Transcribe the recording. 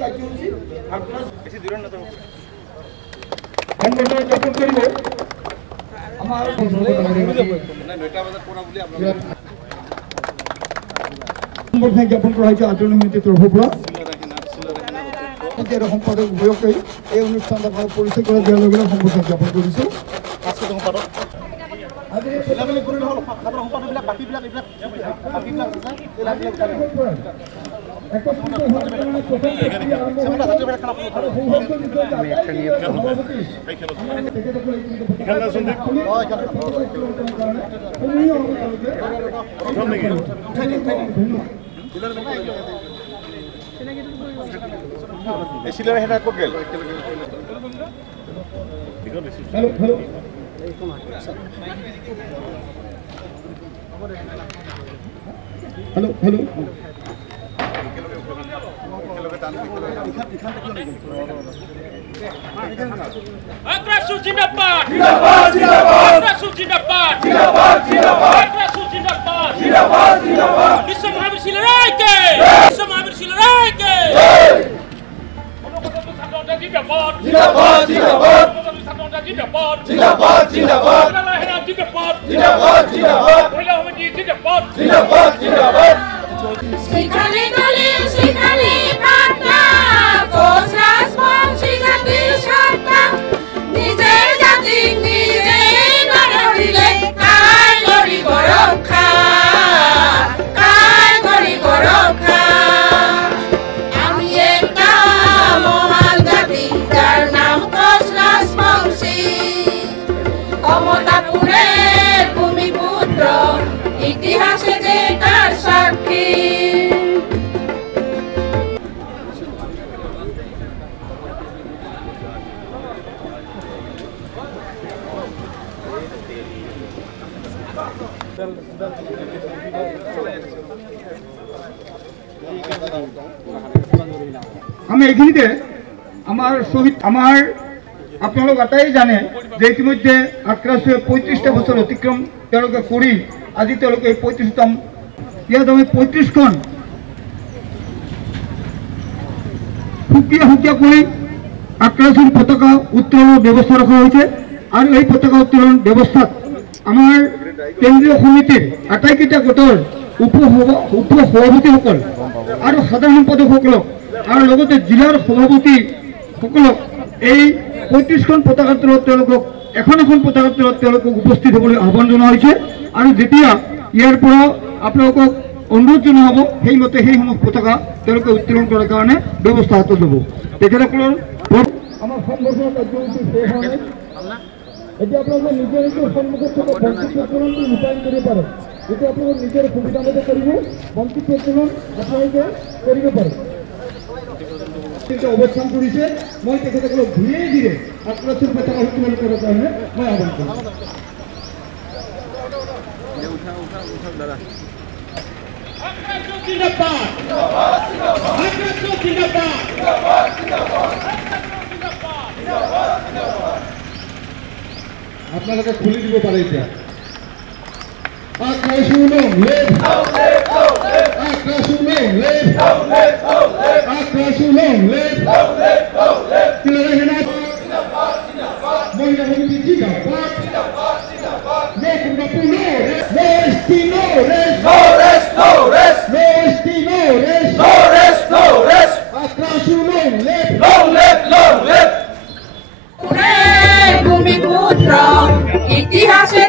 কাৰ্যসূচী বেছি দূৰত নাযাব সংগঠন জ্ঞাপন কৰিব আমাৰ 9টা বজাত পৰা বুলি আপোনালোকে সংগঠন জ্ঞাপন কৰা হৈছে আন্দোলন সমিতিৰ তৰফৰ পৰা সম্পাদক উভয়কেই এই অনুষ্ঠানত আপোনাক পৰিচয় কৰা দিয়াৰ লগে লগে সংগঠন জ্ঞাপন কৰিছোঁ এছিলেৰ হেনা ক'ত গেল hello hello hello hello Atrasu Jindabat Jindabat Jindabat Atrasu Jindabat Jindabat Jindabat Atrasu Jindabat Jindabat Jindabat Bisa Mahamir Silaraike Bisa Mahamir Silaraike Jindabat Jindabat Jindabat Jindabat Jindabat Jindabat Jindabat Jindabat Jindabat Jindabat Jindabat Sekhane dole sekhane patna Kosras bongshi jatir sarta Nijer jati nije narorile Kai gori borokha Kai gori borokha Ami ekta mohan jati jar naam Kosras bongshi Komotapurer bhumiputro ইতিহাসে যে তার সাক্ষী আমি এইখিনিতে আমার শহীদ আমার আপোনালোক আটাই জানে যে ইতিমধ্যে আক্ৰাসে 35টা বছৰ অতিক্ৰম তেওঁলোকে কৰি আজি তেওঁলোকে 35তম ইয়াত আমি 35খন সুকীয়া কৰি আক্ৰাসৰ পতাকা উত্তোলনৰ ব্যৱস্থা ৰখা হৈছে আৰু এই পতাকা উত্তোলন ব্যৱস্থাত আমাৰ কেন্দ্ৰীয় সমিতিৰ আটাইকেইটা গোটৰ উপ-সভাপতিসকল আৰু সাধাৰণ সম্পাদকসকলক আৰু লগতে জিলাৰ সভাপতিসকলক এই 35খন পতাকাৰ তলত তেওঁলোকক এখন পতাকাৰ তলত তেওঁলোকক উপস্থিত হ'বলৈ আহ্বান জনোৱা হৈছে আৰু যেতিয়া ইয়াৰ পৰা আপোনালোকক অনুৰোধ জনোৱা হ'ব সেইমতে সেইসমূহ পতাকা তেওঁলোকে উত্তোলন কৰাৰ কাৰণে ব্যৱস্থা হাতত ল'ব তেখেতসকলৰ আমাৰ সংগঠনৰ কাৰ্যসূচী শেষ হোৱা নাই এতিয়া আপোনালোকে নিজৰ সন্মুখত থকা বঞ্চিত উত্তোলনটো ৰূপায়ণ কৰিব পাৰে এতিয়া আপোনালোকে নিজৰ সুবিধামতে কৰিব বঞ্চিত উত্তোলন আপোনালোকে কৰিব পাৰে অৱস্থান কৰিছে মই তেখেতসকলক ধীৰে ধীৰে আক্ৰাসৰ পতাকা উত্তোলন কৰাৰ কাৰণে মই আহ্বান কৰিম আপোনালোকে খুলি দিব পাৰে এতিয়া আক্ৰাসুলং লেভ আক্ৰাসুলং লেভ আক্ৰাসুলং লেভ তিলৰেহনাত মহিলা সমিতি জিন্দাবাদ ভূমিপুত্ৰ ইতিহাসে